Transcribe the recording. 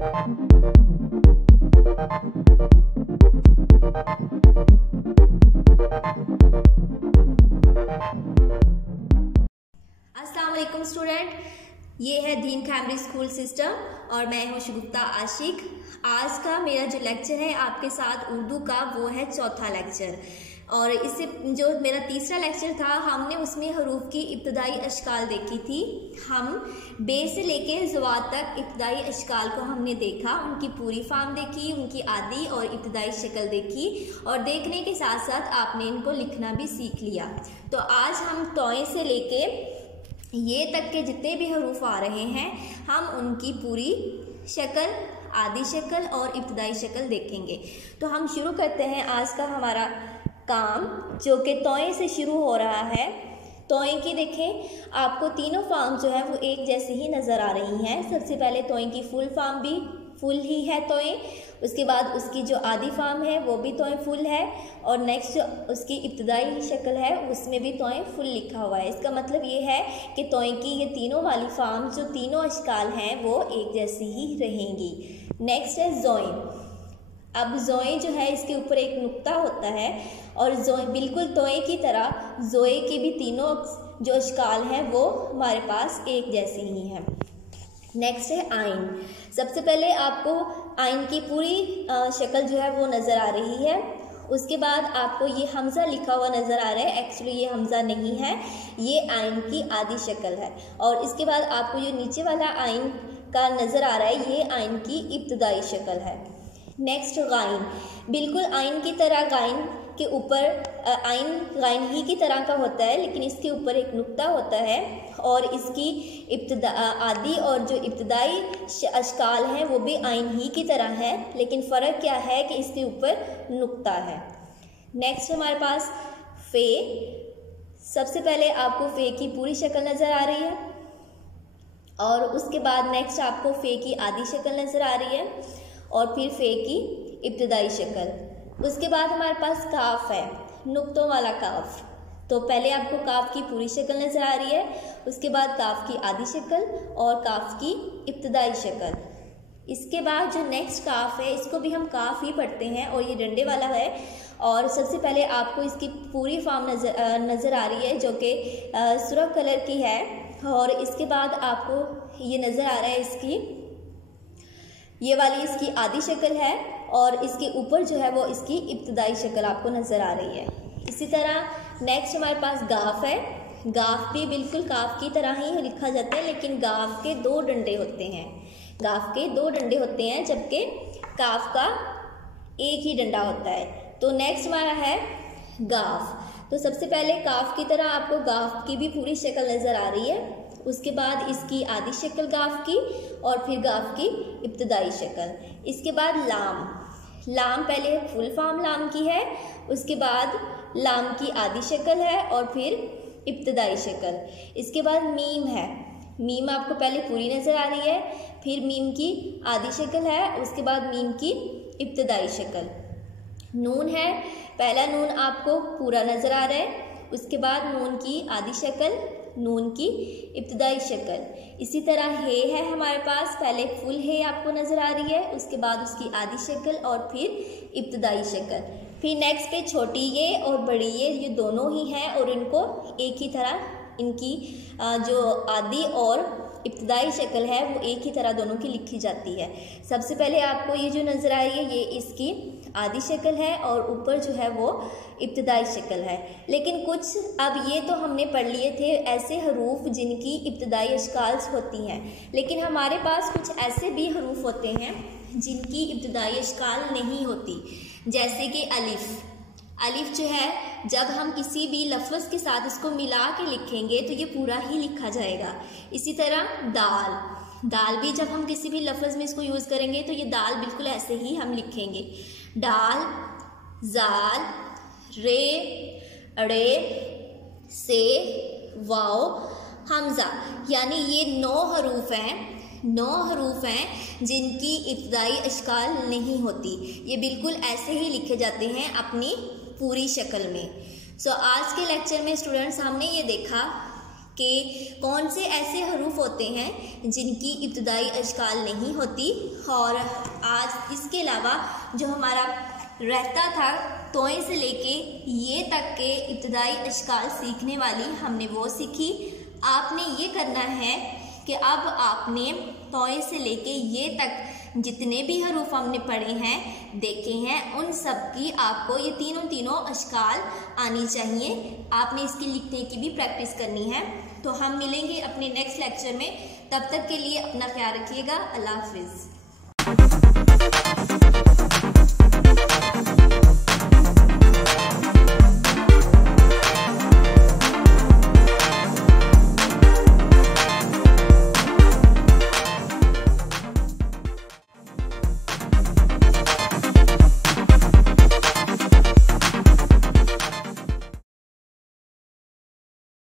अस्सलाम वालेकुम स्टूडेंट, ये है दीन कैमरी स्कूल सिस्टम और मैं हूँ शगुफ्ता आशिक। आज का मेरा जो लेक्चर है आपके साथ उर्दू का, वो है चौथा लेक्चर। और इससे जो मेरा तीसरा लेक्चर था, हमने उसमें हरूफ की इब्तदाई अशकाल देखी थी। हम बे से लेके ज़वात तक इब्तदाई अशकाल को हमने देखा, उनकी पूरी फॉर्म देखी, उनकी आदि और इब्तदाई शक्ल देखी, और देखने के साथ साथ आपने इनको लिखना भी सीख लिया। तो आज हम तोए से लेके ये तक के जितने भी हरूफ आ रहे हैं, हम उनकी पूरी शक्ल, आदि शक्ल और इब्तदाई शक्ल देखेंगे। तो हम शुरू करते हैं आज का हमारा काम, जो कि तोए से शुरू हो रहा है। तोए की देखें, आपको तीनों फॉर्म जो है वो एक जैसी ही नज़र आ रही हैं। सबसे पहले तोए की फुल फॉर्म भी फुल ही है तोए, उसके बाद उसकी जो आदि फॉर्म है वो भी तोए फुल है, और नेक्स्ट उसकी इब्तदाई शक्ल है उसमें भी तोए फुल लिखा हुआ है। इसका मतलब ये है कि तोए की ये तीनों वाली फॉर्म, जो तीनों अशकाल हैं, वो एक जैसी ही रहेंगी। नेक्स्ट है ज़ोए। अब ज़ोए जो है, इसके ऊपर एक नुक्ता होता है, और ज़ोए बिल्कुल तोए की तरह ज़ोए की भी तीनों जो अशकाल हैं वो हमारे पास एक जैसी ही हैं। नेक्स्ट है आइन। सबसे पहले आपको आइन की पूरी शक्ल जो है वो नज़र आ रही है। उसके बाद आपको ये हमज़ा लिखा हुआ नज़र आ रहा है। एक्चुअली ये हमज़ा नहीं है, ये आइन की आदि शक्ल है। और इसके बाद आपको ये नीचे वाला आइन का नज़र आ रहा है, ये आइन की इब्तदाई शक्ल है। Next again. बिल्कुल आइन की तरह गाइन के ऊपर आइन गाइन ही की तरह का होता है, लेकिन इसके ऊपर एक नुक्ता होता है, और इसकी आदि और जो इब्तदाई अशकाल हैं वो भी आइन ही की तरह है, लेकिन फ़र्क क्या है कि इसके ऊपर नुक्ता है। नेक्स्ट हमारे पास फ़े। सबसे पहले आपको फ़े की पूरी शक्ल नज़र आ रही है, और उसके बाद नेक्स्ट आपको फ़े की आदि शक्ल नज़र आ रही है, और फिर फ़े की इब्तदाई शक्ल। उसके बाद हमारे पास काफ है, नुक्तों वाला काफ। तो पहले आपको काफ की पूरी शक्ल नज़र आ रही है, उसके बाद काफ की आदि शक्ल और काफ की इब्तदाई शक्ल। इसके बाद जो नेक्स्ट काफ है, इसको भी हम काफ ही पढ़ते हैं, और ये डंडे वाला है। और सबसे पहले आपको इसकी पूरी फॉर्म नज़र आ रही है, जो कि सुर्ख कलर की है, और इसके बाद आपको ये नज़र आ रहा है इसकी ये वाली इसकी आदि शक्ल है, और इसके ऊपर जो है वो इसकी इब्तदाई शक्ल आपको नज़र आ रही है। इसी तरह नेक्स्ट हमारे पास गाफ है। गाफ भी बिल्कुल काफ की तरह ही लिखा जाता है, लेकिन गाफ के दो डंडे होते हैं। गाफ के दो डंडे होते हैं, जबकि काफ का एक ही डंडा होता है। तो नेक्स्ट हमारा है गाफ। तो सबसे पहले काफ की तरह आपको गाफ की भी पूरी शक्ल नज़र आ रही है, उसके बाद इसकी आदि शक्ल गाफ की, और फिर गाफ की इब्तदाई शक्ल। इसके बाद लाम। लाम पहले फुल फॉर्म लाम की है, उसके बाद लाम की आदि शक्ल है, और फिर इब्तदाई शक्ल। इसके बाद मीम है। मीम आपको पहले पूरी नज़र आ रही है, फिर मीम की आदि शक्ल है, उसके बाद मीम की इब्तदाई शक्ल। नून है, पहला नून आपको पूरा नज़र आ रहा है, उसके बाद नून की आदि शक्ल, नून की इब्तदाई शक्ल। इसी तरह हे है हमारे पास, पहले फुल हे आपको नज़र आ रही है, उसके बाद उसकी आदि शक्ल और फिर इब्तदाई शक्ल। फिर नेक्स्ट पे छोटी ये और बड़ी ये दोनों ही हैं, और इनको एक ही तरह इनकी जो आदि और इब्तदाई शक्ल है वो एक ही तरह दोनों की लिखी जाती है। सबसे पहले आपको ये जो नज़र आ रही है, ये इसकी आदि शक्ल है, और ऊपर जो है वो इब्तदाई शक्ल है। लेकिन कुछ, अब ये तो हमने पढ़ लिए थे ऐसे हरूफ जिनकी इब्तदाई अशकाल होती हैं, लेकिन हमारे पास कुछ ऐसे भी हरूफ होते हैं जिनकी इब्तदाई अशकाल नहीं होती, जैसे कि अलिफ। अलिफ जो है, जब हम किसी भी लफ्ज़ के साथ इसको मिला के लिखेंगे तो ये पूरा ही लिखा जाएगा। इसी तरह दाल। दाल भी जब हम किसी भी लफ्ज़ में इसको यूज़ करेंगे तो ये दाल बिल्कुल ऐसे ही हम लिखेंगे। डाल, जाल, रे, अड़े, से, वाओ, हमज़ा, यानी ये 9 हरूफ हैं। 9 हरूफ हैं जिनकी इब्तदाई अशकाल नहीं होती, ये बिल्कुल ऐसे ही लिखे जाते हैं अपनी पूरी शक्ल में। आज के लेक्चर में स्टूडेंट्स हमने ये देखा कि कौन से ऐसे हरूफ होते हैं जिनकी इब्तदाई अशकाल नहीं होती। और आज इसके अलावा जो हमारा रहता था तोए से लेके ये तक के इब्तदाई अशकाल सीखने वाली हमने वो सीखी। आपने ये करना है कि अब आपने तोए से लेके ये तक जितने भी हरूफ हमने पढ़े हैं देखे हैं उन सब की आपको ये तीनों अशकाल आनी चाहिए। आपने इसकी लिखने की भी प्रैक्टिस करनी है। तो हम मिलेंगे अपने नेक्स्ट लेक्चर में, तब तक के लिए अपना ख्याल रखिएगा। अल्लाह हाफिज़।